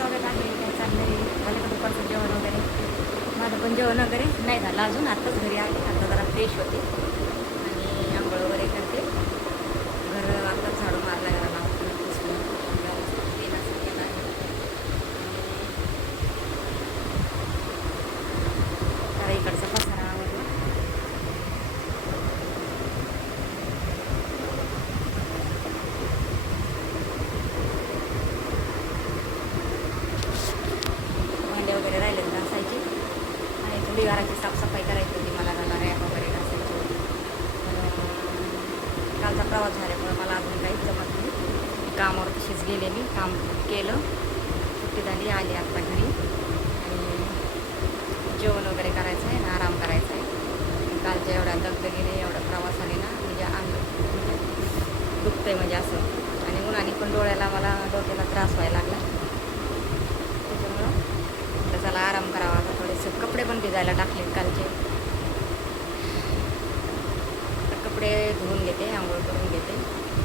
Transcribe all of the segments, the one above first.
स्वागत आहे. काय चाललंय? झालं का दुपारचं जेवण वगैरे? माझं पण जेवण वगैरे नाही झालं अजून. आत्ताच घरी आले. आता जरा फ्रेश होते आणि आंघोळ वगैरे करते. घर आत्ताच झाडू मारला, घराला पुसून व्यवस्थित क्लीन असं केलं आहे. जरा इकडचा पसारा आवडला. भांडे वगैरे राहिले घासायचे आणि थोडी घराची साफसफाई करायची होती मला. जरा रॅक वगैरे घासायची होती. कालचा प्रवास झाल्यामुळे मला अजून काहीच जमत नाही. कामावर तशीच गेले, मी काम केलं, सुट्टी झाली, आली आत्ता घरी आणि जेवण वगैरे करायचं आहे ना, आराम करायचा आहे. कालच्या एवढ्या दगदगीने एवढ्या प्रवासाने ना म्हणजे अंग म्हणजे दुखतंय म्हणजे असं. आणि उन्हाने पण डोळ्याला मला डोक्याला त्रास व्हायला लागला. त्याच्यामुळं म्हटलं चला आराम करावा. आता थोडेसे कपडे पण भिजायला टाकले कालचे. तर कपडे धुवून घेते, आंघोळ करून घेते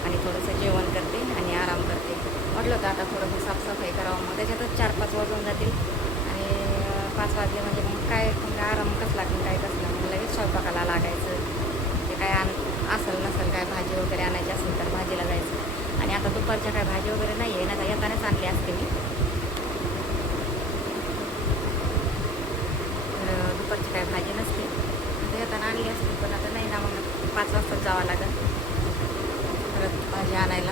आणि थोडंसं जेवण करते आणि आराम करते. म्हटलं होतं आता थोडंसं साफसफाई करावं, मग त्याच्यातच 4-5 वाजून जातील आणि 5 वाजले म्हणजे मग काय मग आराम कसला की काय कसला मग लगेच स्वयंपाकाला लागायचं. म्हणजे काय असेल नसेल काय भाजी वगैरे आणायची असेल तर भाजीला जायचं. आणि आता दुपारच्या काय भाजी वगैरे नाही आहे ना, तर येतानाच आणली असते मी. तर दुपारची काय भाजी नसते, आता येताना आणली असते. पण आता नाही ना, मग 5 वाजताच जावं लागेल परत भाजी आणायला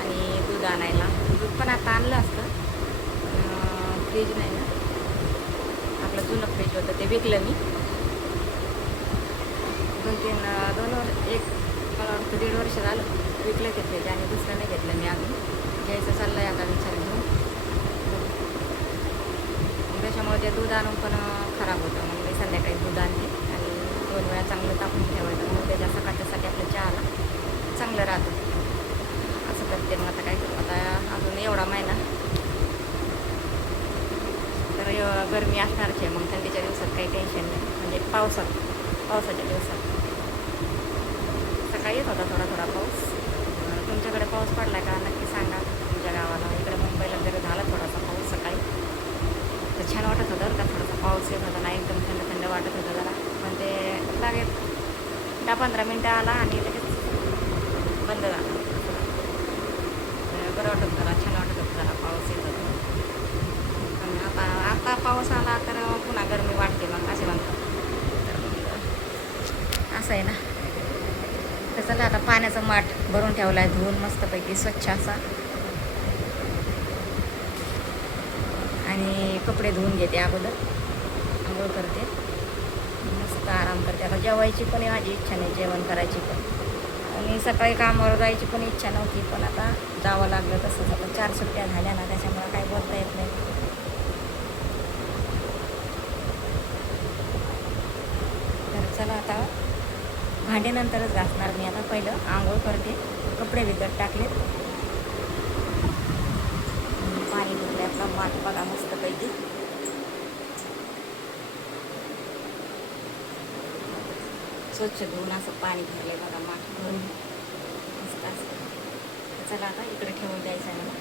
आणि दूध आणायला. दूध पण आता आणलं असतं, फ्रीज नाही ना, आपलं जुनं फ्रीज होतं ते विकलं मी. 1 मला वाटतं 1.5 वर्ष झालं विकलं ते फ्रीज आणि दुसरं नाही घेतलं मी अजून. घ्यायचं चाललं आहे आता विचार घेऊन. त्याच्यामुळे ते दूध आणून पण खराब होतं. मग मी संध्याकाळी दूध आणते आणि 2 वेळा चांगलं तापून ठेवायचं. मग त्याच्या सकाळच्यासाठी आपल्या चहाला चांगलं राहतं. असं करते. मग आता काय करू, आता अजून एवढा महिना तर गरमी असणारच आहे. मग थंडीच्या दिवसात काही टेन्शन नाही, म्हणजे पावसाच्या दिवसात. सकाळी येत होता थोडा थोडा पाऊस. तुमच्याकडे पाऊस पडला का नक्की सांगा तुमच्या गावाला. इकडे मुंबईला जरी झाला थोडासा पाऊस सकाळी तर छान वाटत होतं बरं का. थोडासा पाऊस येत होता ना, एकदम थंड थंड वाटत होतं जरा. पण ते लागेल 10-15 मिनटं आला आणि लगेच बंद झाला. बरं वाटत होतं जरा, छान वाटत होतं जरा पाऊस येत होता. पण आता पाऊस आला तर पुन्हा गरमी वाटते मग असे म्हणतात. तर मग असं आहे ना. तर चला आता पाण्याचा माठ भरून ठेवला आहे, धुवून मस्तपैकी स्वच्छ असा. आणि कपडे धुवून घेते अगोदर, आंघोळ करते, मस्त आराम करते. आता जेवायची पण माझी इच्छा नाही, जेवण करायची पण. आणि सकाळी कामावर जायची पण इच्छा नव्हती, पण आता जावं लागलं तसंच. आता 4 सुट्ट्या झाल्या ना, त्याच्यामुळं काय बोलता येत नाही. तर चला आता भांडे नंतरच घासणार मी. आता पहिलं आंघोळ करते, कपडे भिजत टाकले, पाणी भरले आपला माठ बघा मस्तपैकी. स्वच्छ धुवून असं पाणी भरले बघा माठ भरून मस्त असं. चला आता इकडे ठेवून द्यायचं आहे मला.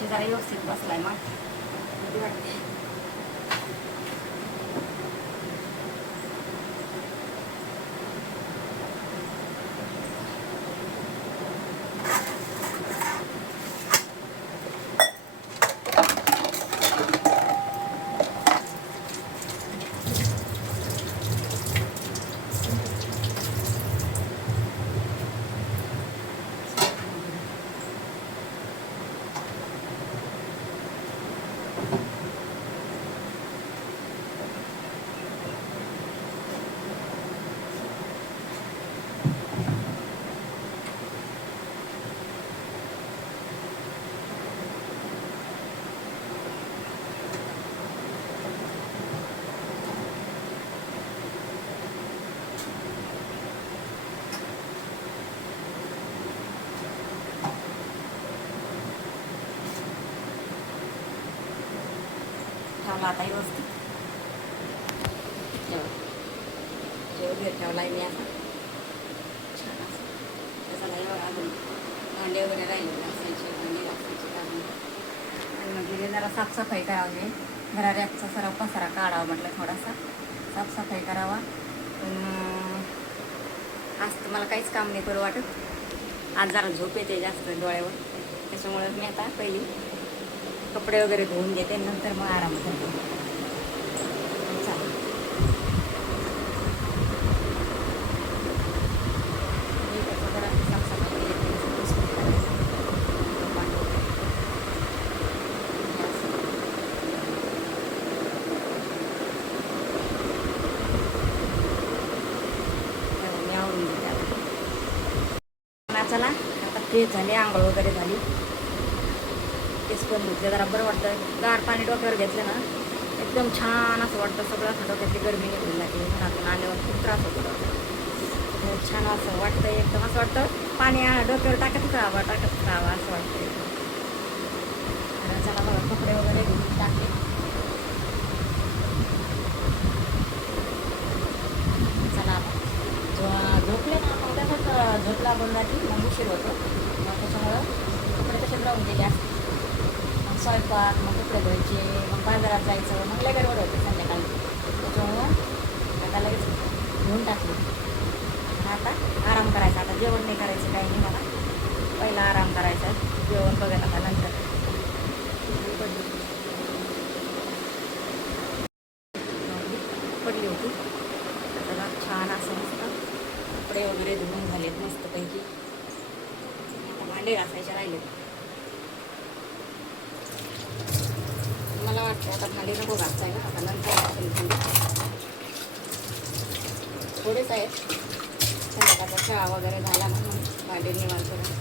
जरा व्यवस्थित बसलाय मग वाटते. ठेवला आता व्यवस्थित. जेवढे ठेवला मी असा छान असं त्याचा नाही अजून भांडे वगैरे राहिले घासायचे, भांडी घासायचे कारण आणि मग गेले जरा साफसफाई करावी. घरा रॅकचा सराव पसारा काढावा म्हटलं, थोडासा साफसफाई करावा. पण आज तर मला काहीच काम नाही करू वाटत. आज जरा झोप येते जास्त डोळ्यावर, त्याच्यामुळं मी आता पहिली कपडे वगैरे धुवून घेते, नंतर मग आराम करते. चला आता फ्रेश झाले, आंघोळ वगैरे झाली, केस पण धुतले, जरा बरं वाटतं. गार पाणी डोक्यावर घेतलं ना एकदम छान असं वाटतं. सगळं असं डोक्यातली गरमी निघून जाते. उन्हातून आल्यावर खूप त्रास होतो. छान असं वाटतं, एकदम असं वाटतं पाणी डोक्यावर टाकत राहावं असं वाटतं. चला बघा कपडे वगैरे धुवून टाकले. चला आता झोपले ना मग त्याच्यात झोपला बंद झाली, मग उशीर होतो. मग त्याच्यामुळं कपडे तसेच लावून दिले असते. मग स्वयंपाक, मग कपडे धुवायचे, मग बाजारात जायचं, मग लगेच गडबड होते संध्याकाळी. त्याच्यामुळं आता लगेच धुवून टाकले. आता आराम करायचा. आता जेवण नाही करायचं, काही नाही मला. पहिला आराम करायचा, जेवण बघायला आता नंतर. पडली होती. त्याला छान असं मस्त कपडे वगैरे धुवून झालेत मस्तपैकी. आता भांडे घासायचे राहिलेत. मला वाटतं आता भांडे नको घासायला, आता नंतर भांडे थोडेच आहेत. संध्याकाळचा चहा वगैरे झाला म्हणून भांडे निवांत.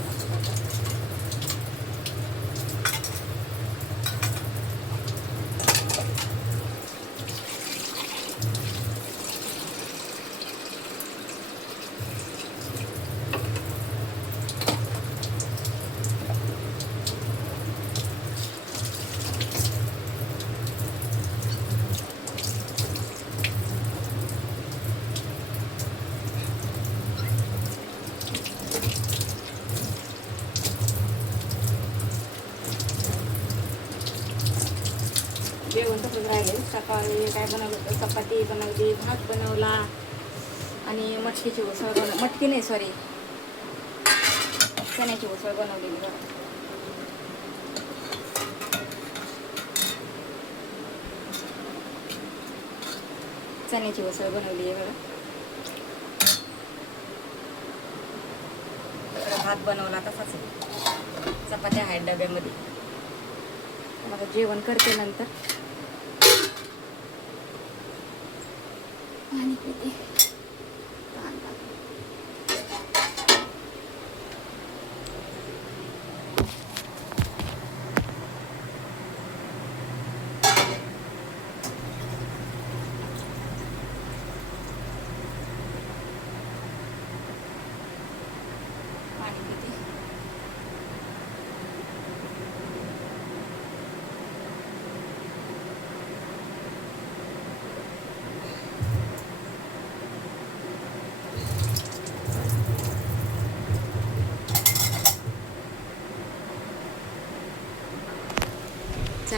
जेवण तसंच राहिले. सकाळी काय बनवलं होतं, चपाती बनवली, भात बनवला आणि मटकीची उसळ मटकी नाही सॉरी चण्याची उसळ बनवलेली बघा. चण्याची उसळ बनवली आहे बघा. भात बनवला तसाच आहे. चपात्या आहेत डब्यामध्ये. मला जेवण करते नंतर पाणी पिते.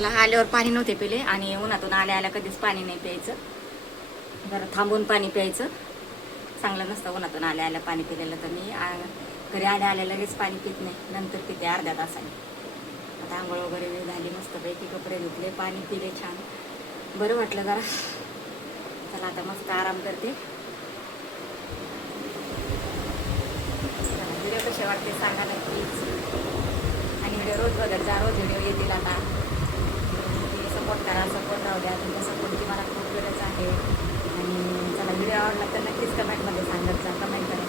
चला आल्यावर पाणी नव्हते पिले आणि उन्हातून आल्या कधीच पाणी नाही प्यायचं. जरा थांबून पाणी प्यायचं, चांगलं नसतं उन्हातून आल्या पाणी पिलेलं. तर मी घरी आल्या लगेच पाणी पित नाही, नंतर पिते अर्ध्या तासाने. आता आंघोळ वगैरे झाली मस्तपैकी, कपडे धुतले, पाणी पिले, छान बरं वाटलं जरा. चला आता मस्त आराम करते. व्हिडिओ कसे वाटते सांगा नक्कीच. आणि व्हिडिओ रोज बघत जा, रोज व्हिडिओ येतील आता. सपोर्ट करा, सपोर्ट राहू द्या. तुमच्या सपोर्टची मला खूप गरज आहे. आणि चला व्हिडिओ आवडला तर नक्कीच कमेंटमध्ये सांगत जा, कमेंट करा.